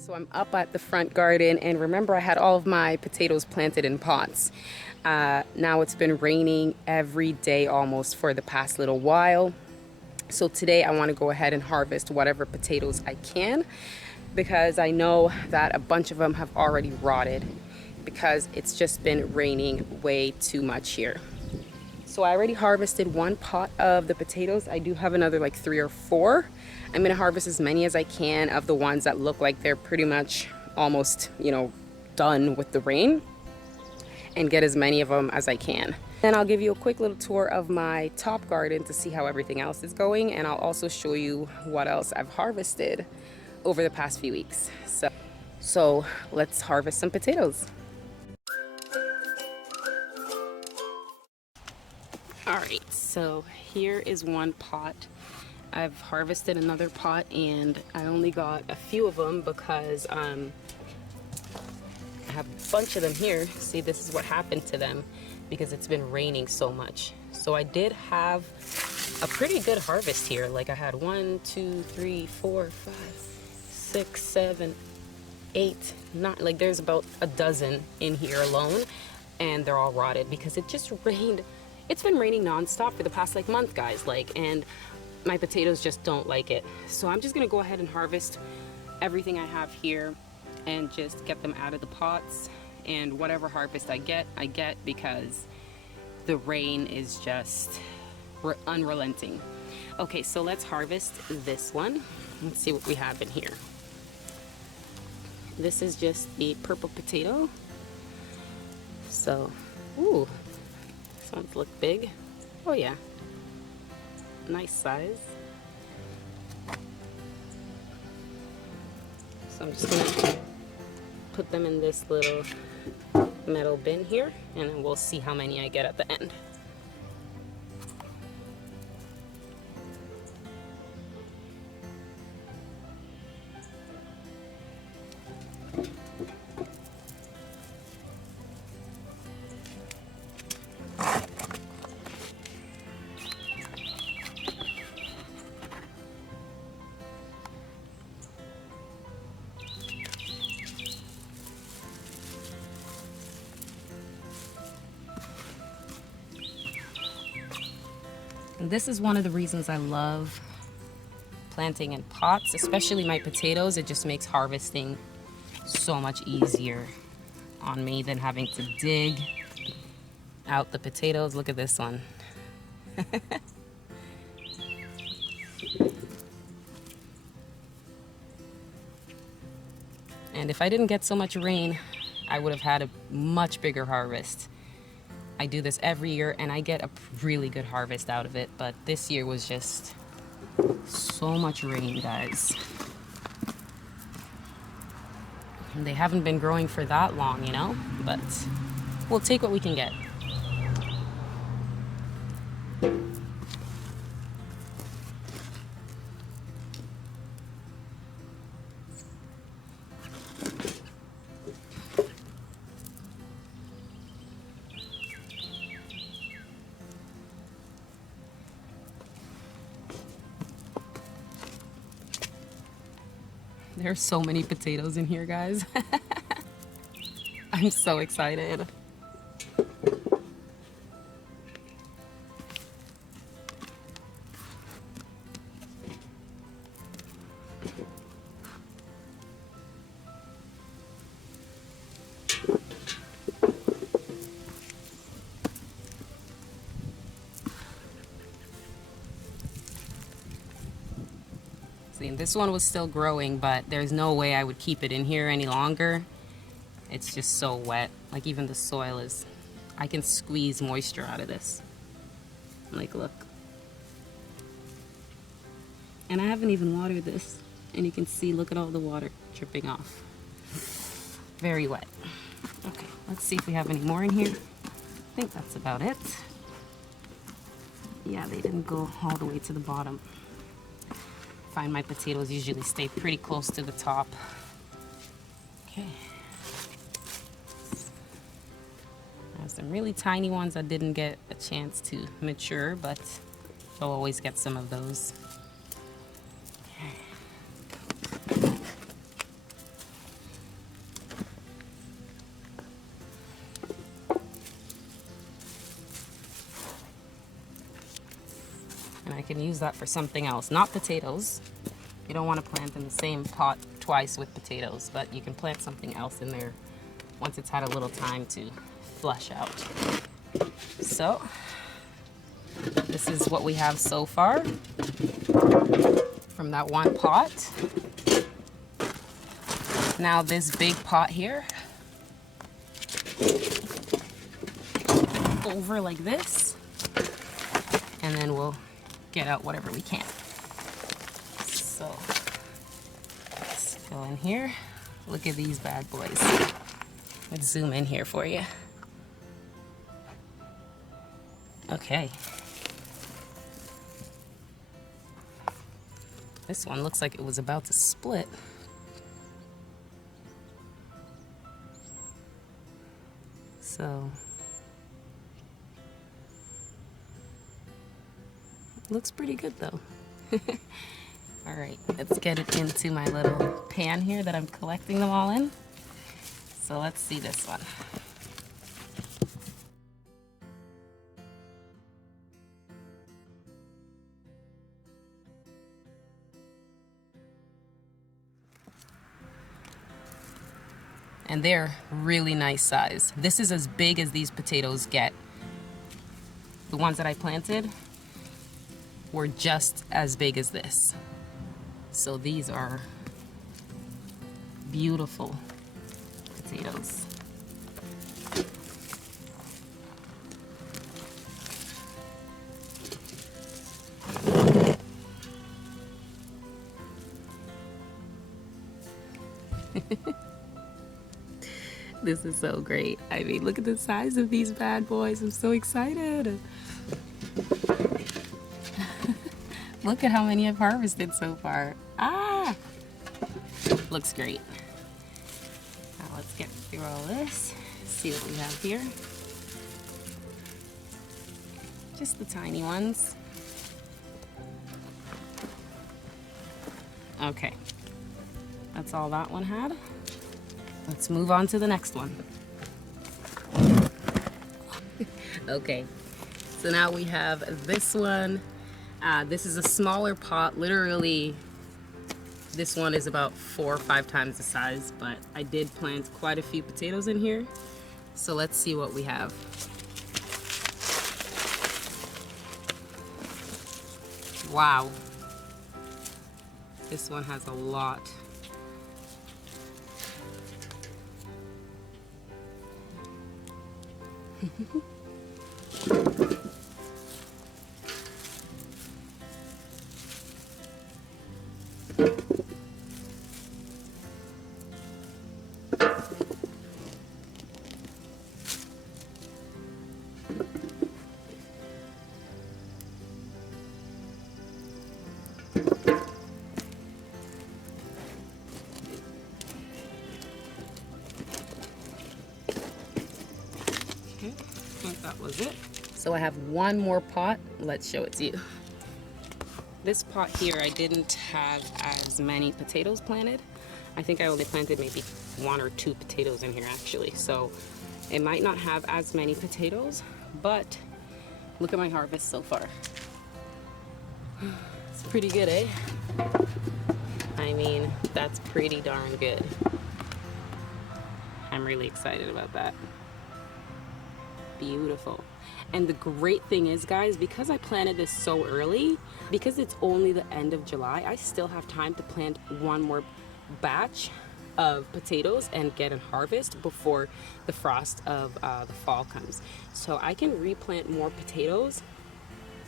So I'm up at the front garden, and remember I had all of my potatoes planted in pots. Now it's been raining every day almost for the past little while. So today I want to go ahead and harvest whatever potatoes I can, because I know that a bunch of them have already rotted because it's just been raining way too much here. So I already harvested one pot of the potatoes. I do have another like 3 or 4. I'm gonna harvest as many as I can of the ones that look like they're pretty much almost, done with the rain, and get as many of them as I can. Then I'll give you a quick little tour of my top garden to see how everything else is going, and I'll also show you what else I've harvested over the past few weeks. So let's harvest some potatoes. All right, so here is one pot. I've harvested another pot, and I only got a few of them because I have a bunch of them here. See, this is what happened to them because it's been raining so much. So I did have a pretty good harvest here. Like I had 1, 2, 3, 4, 5, 6, 7, 8, 9. Like there's about a dozen in here alone, and they're all rotted because it just rained. It's been raining nonstop for the past month, guys. And my potatoes just don't like it. So I'm just gonna go ahead and harvest everything I have here and just get them out of the pots. And whatever harvest I get because the rain is just unrelenting. Okay, so let's harvest this one. Let's see what we have in here. This is just the purple potato. So, ooh. These ones look big. Oh yeah, nice size. So I'm just gonna put them in this little metal bin here, and then we'll see how many I get at the end. This is one of the reasons I love planting in pots, especially my potatoes. It just makes harvesting so much easier on me than having to dig out the potatoes. Look at this one. And if I didn't get so much rain, I would have had a much bigger harvest. I do this every year and I get a really good harvest out of it, but this year was just so much rain, guys. And they haven't been growing for that long, but we'll take what we can get. There's so many potatoes in here, guys. I'm so excited. And this one was still growing, but there's no way I would keep it in here any longer. It's just so wet. Like even the soil is, I can squeeze moisture out of this. Like look. And I haven't even watered this. And you can see, look at all the water dripping off. Very wet. Okay, let's see if we have any more in here. I think that's about it. Yeah, they didn't go all the way to the bottom. Find my potatoes usually stay pretty close to the top. Okay. There's some really tiny ones that didn't get a chance to mature, but you'll always get some of those. can use that for something else, not potatoes. You don't want to plant in the same pot twice with potatoes, but you can plant something else in there once it's had a little time to flush out. So this is what we have so far from that one pot. Now this big pot here, over like this, and then we'll get out whatever we can. So let's go in here. Look at these bad boys. Let's zoom in here for you. Okay. This one looks like it was about to split. So looks pretty good though. All right, let's get it into my little pan here that I'm collecting them all in. So let's see this one. And they're really nice size. This is as big as these potatoes get. The ones that I planted were just as big as this. So these are beautiful potatoes. This is so great. I mean, look at the size of these bad boys. I'm so excited. Look at how many I've harvested so far. Ah! Looks great. Now let's get through all this. See what we have here. Just the tiny ones. Okay. That's all that one had. Let's move on to the next one. Okay, so now we have this one. This is a smaller pot. Literally, this one is about 4 or 5 times the size, but I did plant quite a few potatoes in here. So let's see what we have. Wow. This one has a lot. Okay, I think that was it. So I have one more pot. Let's show it to you. This pot here, I didn't have as many potatoes planted. I think I only planted maybe 1 or 2 potatoes in here actually. So it might not have as many potatoes, but look at my harvest so far. It's pretty good, eh? I mean, that's pretty darn good. I'm really excited about that. Beautiful. And the great thing is, guys, because I planted this so early, because it's only the end of July, I still have time to plant one more batch of potatoes and get a harvest before the frost of the fall comes. So I can replant more potatoes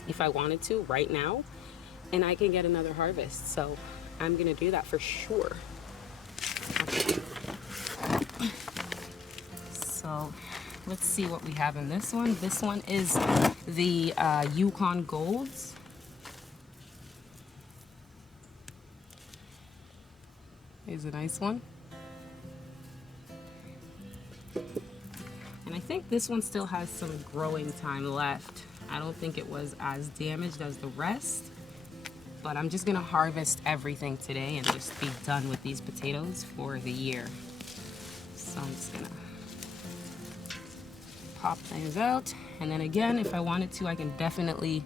if I wanted to right now, and I can get another harvest. So I'm gonna do that for sure. Okay. So let's see what we have in this one. This one is the Yukon Golds. Here's a nice one. And I think this one still has some growing time left. I don't think it was as damaged as the rest, but I'm just gonna harvest everything today and just be done with these potatoes for the year. So I'm just gonna pop things out, and then again, if I wanted to, I can definitely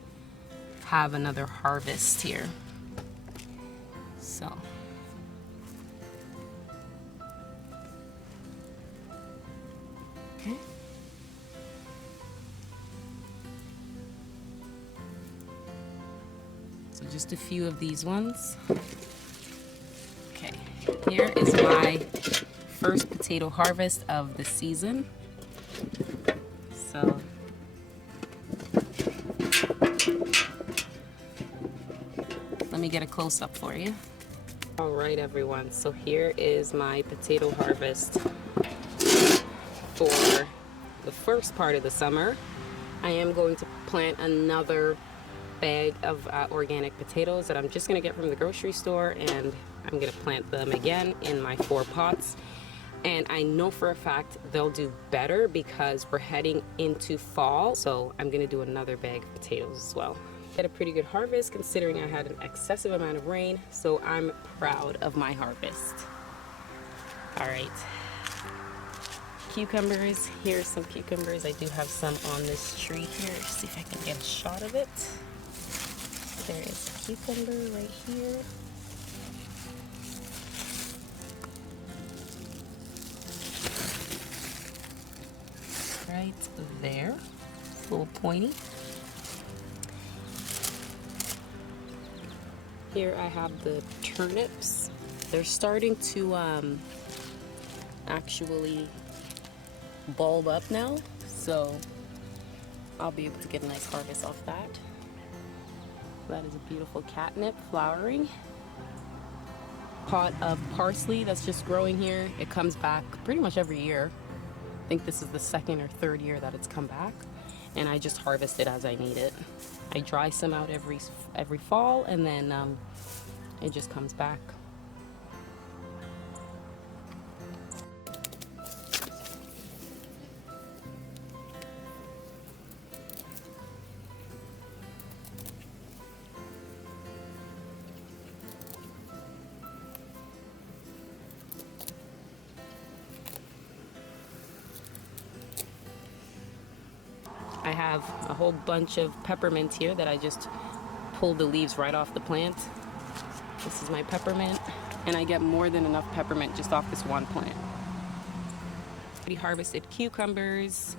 have another harvest here. So okay. So just a few of these ones. Okay, here is my first potato harvest of the season. So let me get a close-up for you. All right, everyone, so here is my potato harvest for the first part of the summer. I am going to plant another bag of organic potatoes that I'm just gonna get from the grocery store, and I'm gonna plant them again in my 4 pots. And I know for a fact they'll do better because we're heading into fall, so I'm gonna do another bag of potatoes as well. I had a pretty good harvest considering I had an excessive amount of rain, so I'm proud of my harvest. All right, cucumbers. Here's some cucumbers. I do have some on this tree here. Let's see if I can get a shot of it. There is a cucumber right here. Right there, a little pointy. Here I have the turnips. They're starting to actually bulb up now, so I'll be able to get a nice harvest off that. That is a beautiful catnip flowering. Pot of parsley that's just growing here. It comes back pretty much every year. I think this is the 2nd or 3rd year that it's come back, and I just harvest it as I need it. I dry some out every fall, and then it just comes back. I have a whole bunch of peppermint here that I just pulled the leaves right off the plant. This is my peppermint, and I get more than enough peppermint just off this one plant. We harvested cucumbers.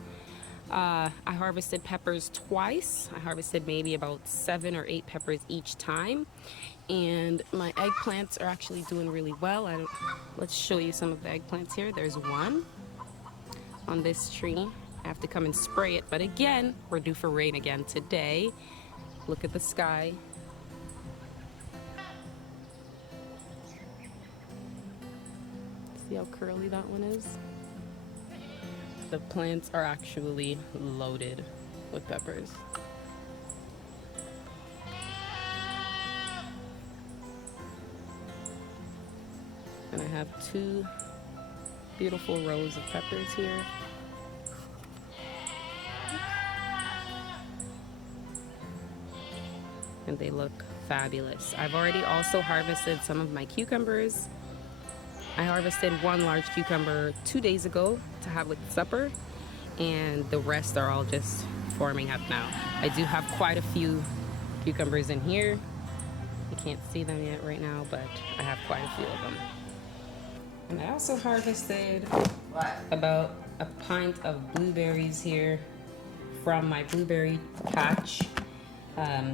I harvested peppers twice. I harvested maybe about 7 or 8 peppers each time. And my eggplants are actually doing really well. Let's show you some of the eggplants here. There's one on this tree. I have to come and spray it, but again, we're due for rain again today. Look at the sky. See how curly that one is? The plants are actually loaded with peppers. And I have 2 beautiful rows of peppers here. And they look fabulous. I've already also harvested some of my cucumbers. I harvested 1 large cucumber 2 days ago to have with supper, and the rest are all just forming up now. I do have quite a few cucumbers in here. You can't see them yet right now, but I have quite a few of them. And I also harvested about a pint of blueberries here from my blueberry patch.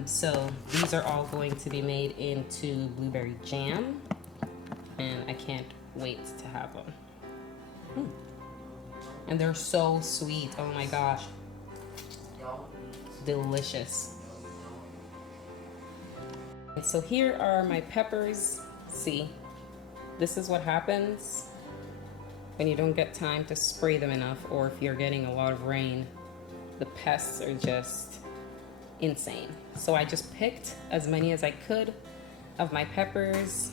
So these are all going to be made into blueberry jam, and I can't wait to have them. And they're so sweet. Oh my gosh. Delicious. And so here are my peppers. See, this is what happens when you don't get time to spray them enough, or if you're getting a lot of rain. The pests are just insane. So I just picked as many as I could of my peppers.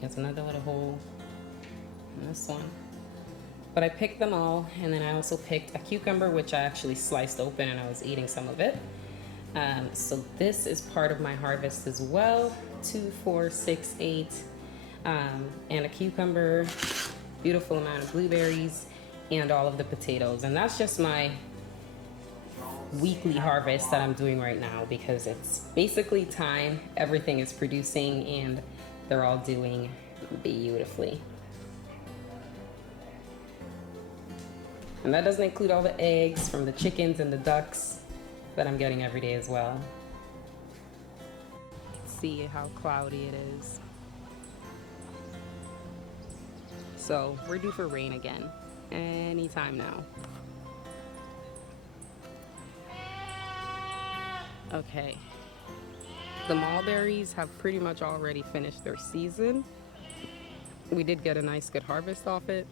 There's another little hole in this one. But I picked them all, and then I also picked a cucumber, which I actually sliced open and I was eating some of it. So this is part of my harvest as well. 2, 4, 6, 8, and a cucumber, beautiful amount of blueberries, and all of the potatoes. And that's just my weekly harvest that I'm doing right now because it's basically time. Everything is producing and they're all doing beautifully. And that doesn't include all the eggs from the chickens and the ducks that I'm getting every day as well. See how cloudy it is. So we're due for rain again, anytime now. Okay, the mulberries have pretty much already finished their season. We did get a nice good harvest off it.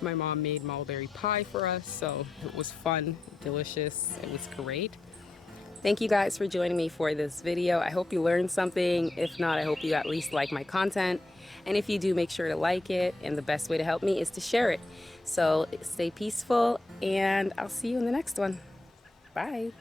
My mom made mulberry pie for us, so it was fun, delicious, it was great. Thank you guys for joining me for this video. I hope you learned something. If not, I hope you at least like my content. And if you do, make sure to like it. And the best way to help me is to share it. So stay peaceful, and I'll see you in the next one. Bye.